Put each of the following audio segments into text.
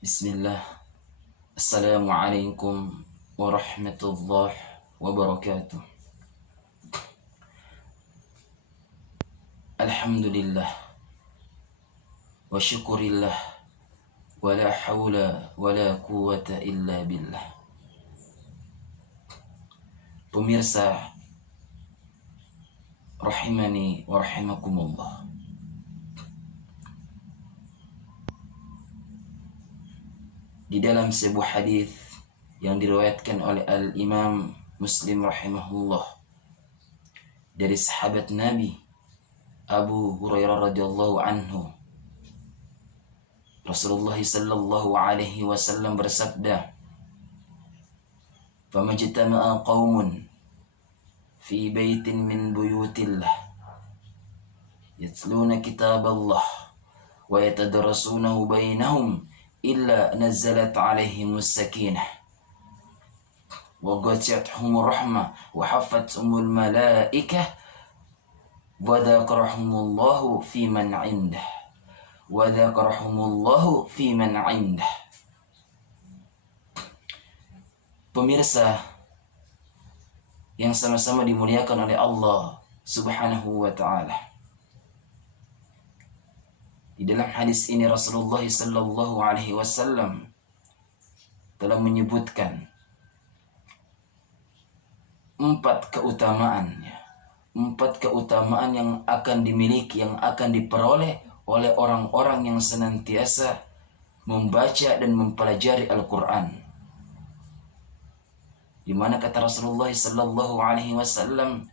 Bismillah. Assalamualaikum warahmatullahi wabarakatuh. Alhamdulillah wa syukurillah wa la hawla wa la quwwata illa billah. Pemirsa rahimani wa rahimakumullah. Di dalam sebuah hadis yang diriwayatkan oleh Al-Imam Muslim rahimahullah dari sahabat Nabi Abu Hurairah radhiyallahu anhu, Rasulullah sallallahu alaihi wasallam bersabda, "Famajtama'a qaumun fi baitin min buyutillah yatluna kitaballah wa yatadarasunahu bainahum illa nazzalat alaihimus sakinah wa ghashiyatuhumur rahmah wa haffathumul malaikah wa dzakarahumullahu fi man 'indah wa dzakarahumullahu fi man 'indah." Pemirsa yang sama-sama dimuliakan oleh Allah Subhanahu wa ta'ala, di dalam hadis ini Rasulullah sallallahu alaihi wasallam telah menyebutkan 4 keutamaan yang akan dimiliki, yang akan diperoleh oleh orang-orang yang senantiasa membaca dan mempelajari Al-Quran. Di mana kata Rasulullah sallallahu alaihi wasallam,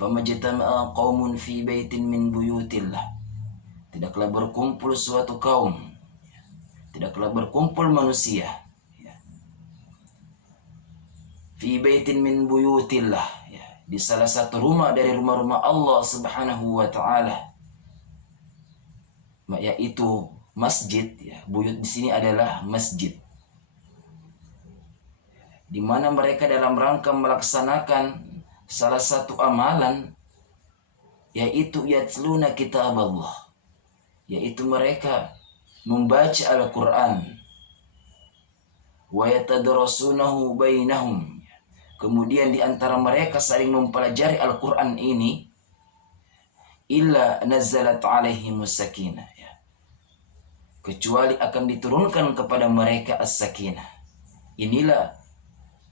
"Famajtama'a qaumun fi baitin min buyutillah." Tidaklah berkumpul suatu kaum, tidaklah berkumpul manusia, fi baitin min buyutillah, di salah satu rumah dari rumah-rumah Allah Subhanahu wa ta'ala, yaitu masjid. Buyut di sini adalah masjid, di mana mereka dalam rangka melaksanakan salah satu amalan, yaitu yatluna kitab Allah, yaitu mereka membaca Al-Quran, wa yatadarasunahu bainahum, kemudian di antara mereka saling mempelajari Al-Quran ini, illa nazzalat alaihimus sakinah, kecuali akan diturunkan kepada mereka as-sakinah. Inilah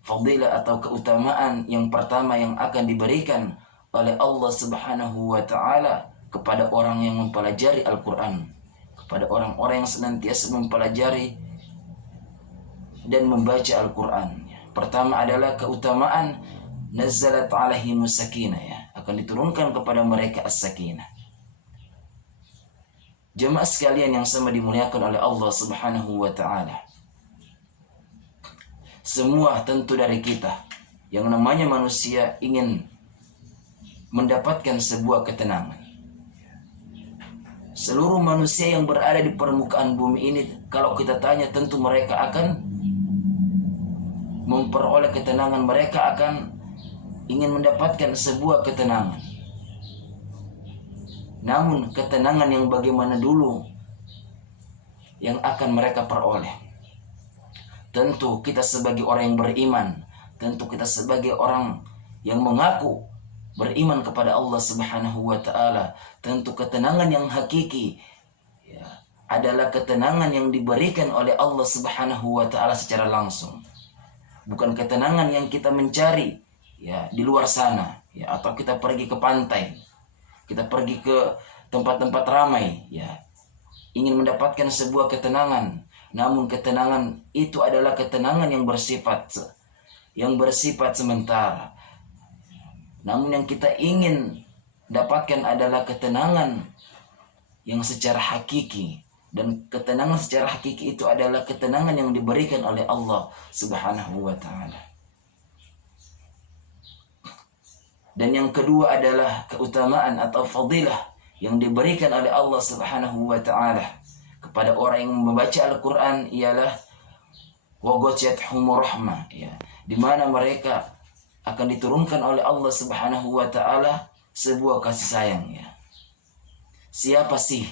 fadilah atau keutamaan yang pertama yang akan diberikan oleh Allah Subhanahu wa ta'ala kepada orang yang mempelajari Al-Quran, kepada orang-orang yang senantiasa mempelajari dan membaca Al-Quran. Pertama adalah keutamaan nazzalat alaihimus sakinah, akan diturunkan kepada mereka as-sakinah. Jemaah sekalian yang sama dimuliakan oleh Allah Subhanahu wa ta'ala, semua tentu dari kita yang namanya manusia ingin mendapatkan sebuah ketenangan. Seluruh manusia yang berada di permukaan bumi ini, kalau kita tanya, tentu mereka akan memperoleh ketenangan, mereka akan ingin mendapatkan sebuah ketenangan. Namun ketenangan yang bagaimana dulu yang akan mereka peroleh? Tentu kita sebagai orang yang beriman, tentu kita sebagai orang yang mengaku beriman kepada Allah Subhanahu wa ta'ala, tentu ketenangan yang hakiki adalah ketenangan yang diberikan oleh Allah Subhanahu wa ta'ala secara langsung. Bukan ketenangan yang kita mencari di luar sana, atau kita pergi ke pantai, kita pergi ke tempat-tempat ramai, ingin mendapatkan sebuah ketenangan. Namun ketenangan itu adalah ketenangan yang bersifat sementara. Namun yang kita ingin dapatkan adalah ketenangan yang secara hakiki. Dan ketenangan secara hakiki itu adalah ketenangan yang diberikan oleh Allah Subhanahu wa ta'ala. Dan yang kedua adalah keutamaan atau fadilah yang diberikan oleh Allah Subhanahu wa ta'ala kepada orang yang membaca Al-Quran, ialah wa ghashiyatuhumur rahmah, di mana mereka akan diturunkan oleh Allah Subhanahu wa ta'ala sebuah kasih sayang. Siapa sih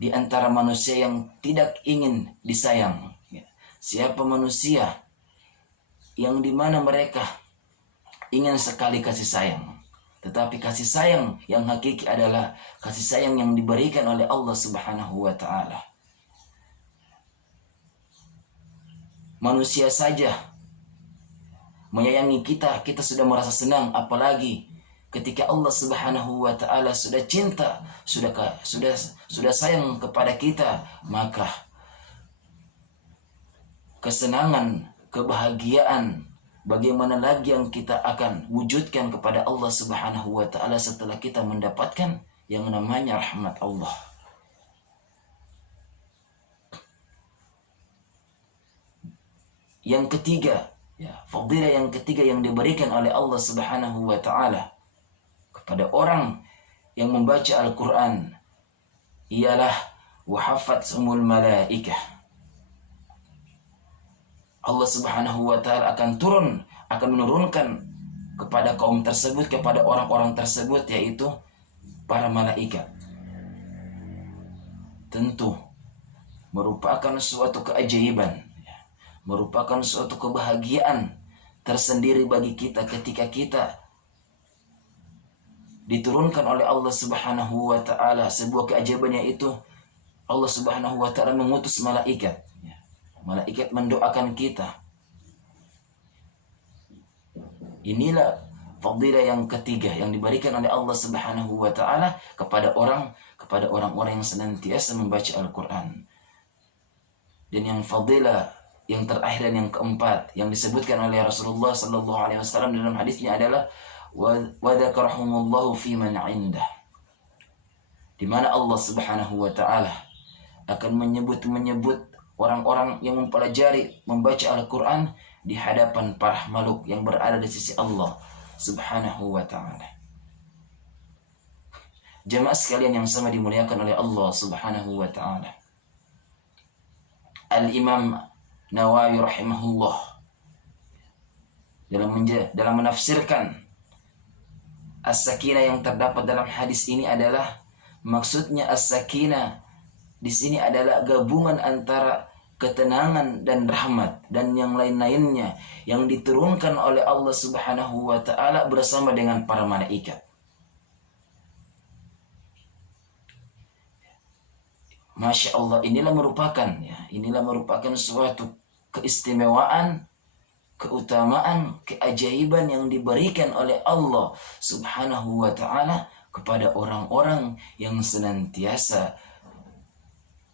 di antara manusia yang tidak ingin disayang. Siapa manusia yang dimana mereka ingin sekali kasih sayang, tetapi kasih sayang yang hakiki adalah kasih sayang yang diberikan oleh Allah Subhanahu wa Ta'ala. Manusia saja menyayangi kita, kita sudah merasa senang, apalagi ketika Allah Subhanahu wa Ta'ala sudah cinta, sudah sayang kepada kita, maka kesenangan, kebahagiaan, bagaimana lagi yang kita akan wujudkan kepada Allah Subhanahu wa Ta'ala setelah kita mendapatkan yang namanya rahmat Allah. Yang ketiga, fadilah yang ketiga yang diberikan oleh Allah Subhanahu wa Ta'ala kepada orang yang membaca Al-Quran ialah wahafatsumul malaikah. Allah Subhanahu wa Ta'ala akan menurunkan kepada kaum tersebut, kepada orang-orang tersebut, yaitu para malaikat. Tentu merupakan suatu keajaiban, merupakan suatu kebahagiaan tersendiri bagi kita ketika kita diturunkan oleh Allah Subhanahu wa Ta'ala sebuah keajaiban, yaitu Allah Subhanahu wa Ta'ala mengutus malaikat. Malaikat mendoakan kita. Inilah fadilah yang ketiga yang diberikan oleh Allah Subhanahu wa Ta'ala kepada orang-orang yang senantiasa membaca Al-Quran. Dan yang fadilah yang terakhir dan yang keempat yang disebutkan oleh Rasulullah sallallahu alaihi wasallam dalam hadisnya adalah wa dzakarahumullahu fi man 'indah, di mana Allah Subhanahu wa Ta'ala akan menyebut orang-orang yang mempelajari membaca Al-Quran di hadapan para makhluk yang berada di sisi Allah Subhanahu wa Ta'ala. Jemaah sekalian yang sama dimuliakan oleh Allah Subhanahu wa Ta'ala, Al-Imam Nawawi rahimahullah dalam menafsirkan as-sakinah yang terdapat dalam hadis ini adalah, maksudnya as-sakinah di sini adalah gabungan antara ketenangan dan rahmat dan yang lain-lainnya yang diturunkan oleh Allah Subhanahu wa Ta'ala bersama dengan para malaikat. Masya Allah, inilah merupakan suatu keistimewaan, keutamaan, keajaiban yang diberikan oleh Allah Subhanahu wa Ta'ala kepada orang-orang yang senantiasa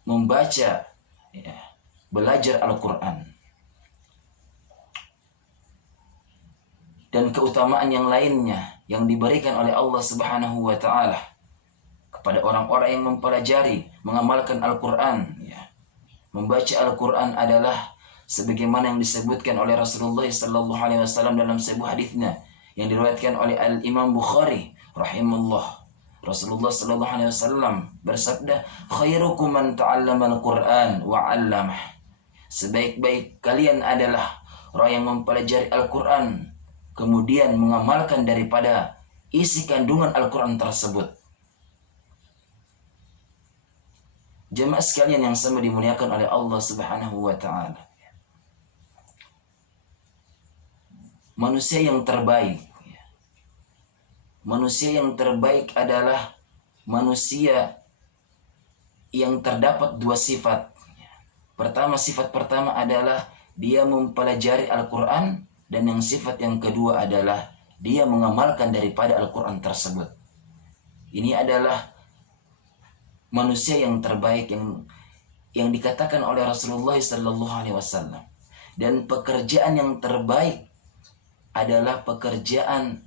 membaca, belajar Al-Quran. Dan keutamaan yang lainnya yang diberikan oleh Allah Subhanahu wa Ta'ala kepada orang-orang yang mempelajari, mengamalkan Al-Quran. Membaca Al-Quran adalah sebagaimana yang disebutkan oleh Rasulullah sallallahu alaihi wasallam dalam sebuah hadisnya yang diriwayatkan oleh Al-Imam Bukhari rahimahullah. Rasulullah sallallahu alaihi wasallam bersabda, khairukum man ta'allama al-Qur'an wa 'allamah. Sebaik-baik kalian adalah orang yang mempelajari Al-Qur'an kemudian mengamalkan daripada isi kandungan Al-Qur'an tersebut. Jemaah sekalian yang sama dimuliakan oleh Allah Subhanahu wa Ta'ala, manusia yang terbaik adalah manusia yang terdapat dua sifat. Sifat pertama adalah dia mempelajari Al-Quran, dan yang sifat yang kedua adalah dia mengamalkan daripada Al-Quran tersebut. Ini adalah manusia yang terbaik yang dikatakan oleh Rasulullah sallallahu alaihi wasallam. Dan pekerjaan yang terbaik adalah pekerjaan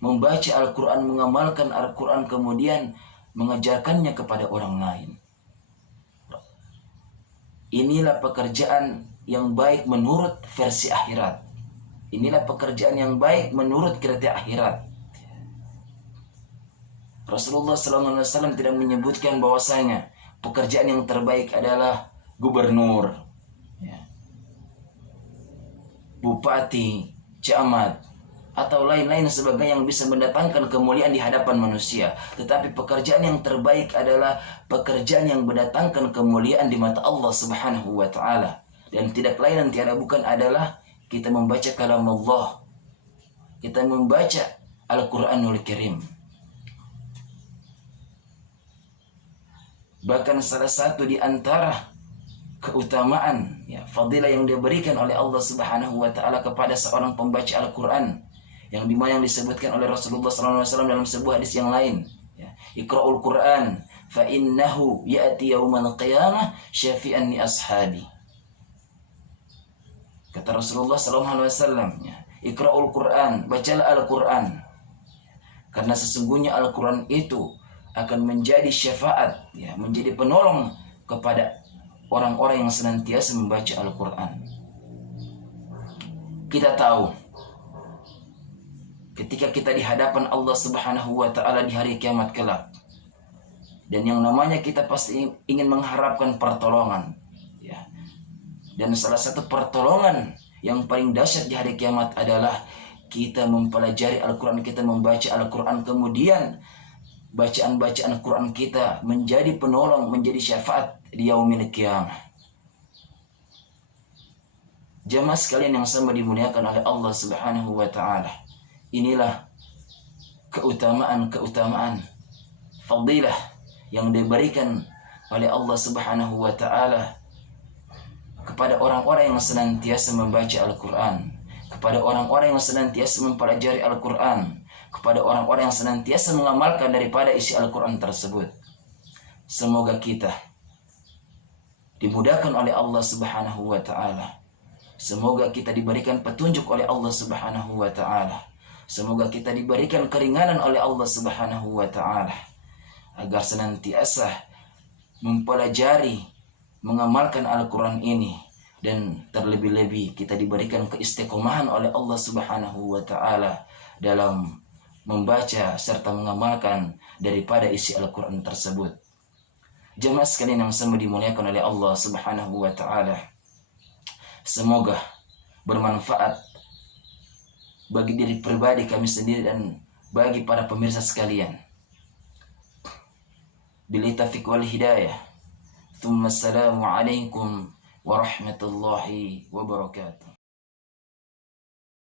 membaca Al-Quran, mengamalkan Al-Quran, kemudian mengajarkannya kepada orang lain. Inilah pekerjaan yang baik menurut versi akhirat. Inilah pekerjaan yang baik menurut kriteria akhirat. Rasulullah SAW tidak menyebutkan bahwasanya pekerjaan yang terbaik adalah gubernur, bupati, camat, atau lain-lain sebagainya yang bisa mendatangkan kemuliaan di hadapan manusia. Tetapi pekerjaan yang terbaik adalah pekerjaan yang mendatangkan kemuliaan di mata Allah Subhanahu wa taala. Dan tidak lain dan tiada bukan adalah kita membaca kalam Allah. Kita membaca Al-Qur'anul Karim. Bahkan salah satu di antara keutamaan, fadilah yang diberikan oleh Allah Subhanahu wa taala kepada seorang pembaca Al-Qur'an, yang dimana yang disebutkan oleh Rasulullah SAW dalam sebuah hadis yang lain, Iqra'ul Qur'an fa innahu ya'ti yaumal qiyamah syafi'an li ashabi. Kata Rasulullah SAW, Iqra'ul Qur'an, bacalah Al-Qur'an, karena sesungguhnya Al-Qur'an itu akan menjadi syafaat, menjadi penolong kepada orang-orang yang senantiasa membaca Al-Quran. Kita tahu ketika kita di hadapan Allah Subhanahu wa taala di hari kiamat kelak, dan yang namanya kita pasti ingin mengharapkan pertolongan, dan salah satu pertolongan yang paling dahsyat di hari kiamat adalah kita mempelajari Al-Quran, kita membaca Al-Quran, kemudian bacaan-bacaan Quran kita menjadi penolong, menjadi syafaat di yaumil qiyamah. Jamaah sekalian yang sama dimuliakan oleh Allah Subhanahu wa taala, inilah keutamaan fadilah yang diberikan oleh Allah Subhanahu wa taala kepada orang-orang yang senantiasa membaca Al-Quran, kepada orang-orang yang senantiasa mempelajari Al-Quran, kepada orang-orang yang senantiasa mengamalkan daripada isi Al-Quran tersebut. Semoga kita dimudahkan oleh Allah Subhanahu wa taala. Semoga kita diberikan petunjuk oleh Allah Subhanahu wa taala. Semoga kita diberikan keringanan oleh Allah Subhanahu wa taala, agar senantiasa mempelajari, mengamalkan Al-Quran ini, dan terlebih-lebih kita diberikan keistiqomahan oleh Allah Subhanahu wa taala dalam membaca serta mengamalkan daripada isi Al-Quran tersebut. Jemaah sekalian yang semua dimuliakan oleh Allah Subhanahu wa taala, semoga bermanfaat bagi diri pribadi kami sendiri dan bagi para pemirsa sekalian. Billahi taufiq wal hidayah. Tsumma assalamu alaikum warahmatullahi wabarakatuh.